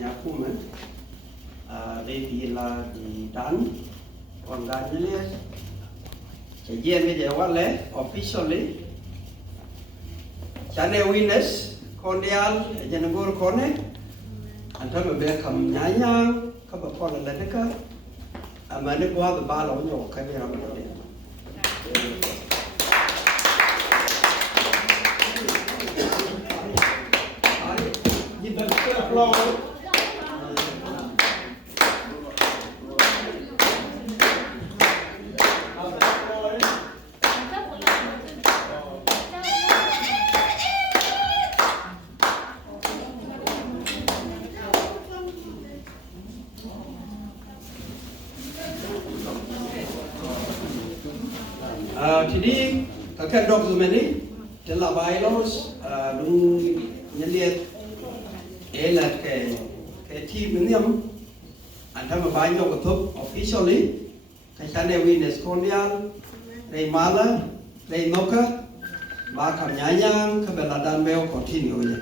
Nyakhor đây là di dan còn gan Nyɛli chỉ riêng cái gì vậy lẽ officially chane witness cordial janagor kone anta mbe kam Nyang ka ba kola la deka amane ko ha ba lo nyo ka ni ra ba de Jadi kakak dokumen ini telah bylaws dung Nyɛli elat ke team ini anda membantu ketuk officially kacane witness cordial dari mala dari noka makam Nyang kebeladan beo continue nya.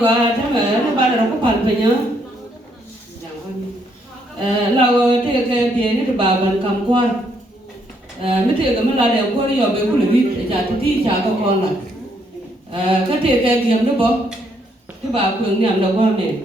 Gua thằng nó ba là có phần phải nhớ lâu thì cái tiền thì bà vẫn cầm quan mấy thì cái mà là đều có đi ở bên khu lũy để trả thì trả cho con là cái tiền cái kiếm nó bó cái bà cường nhầm đầu con này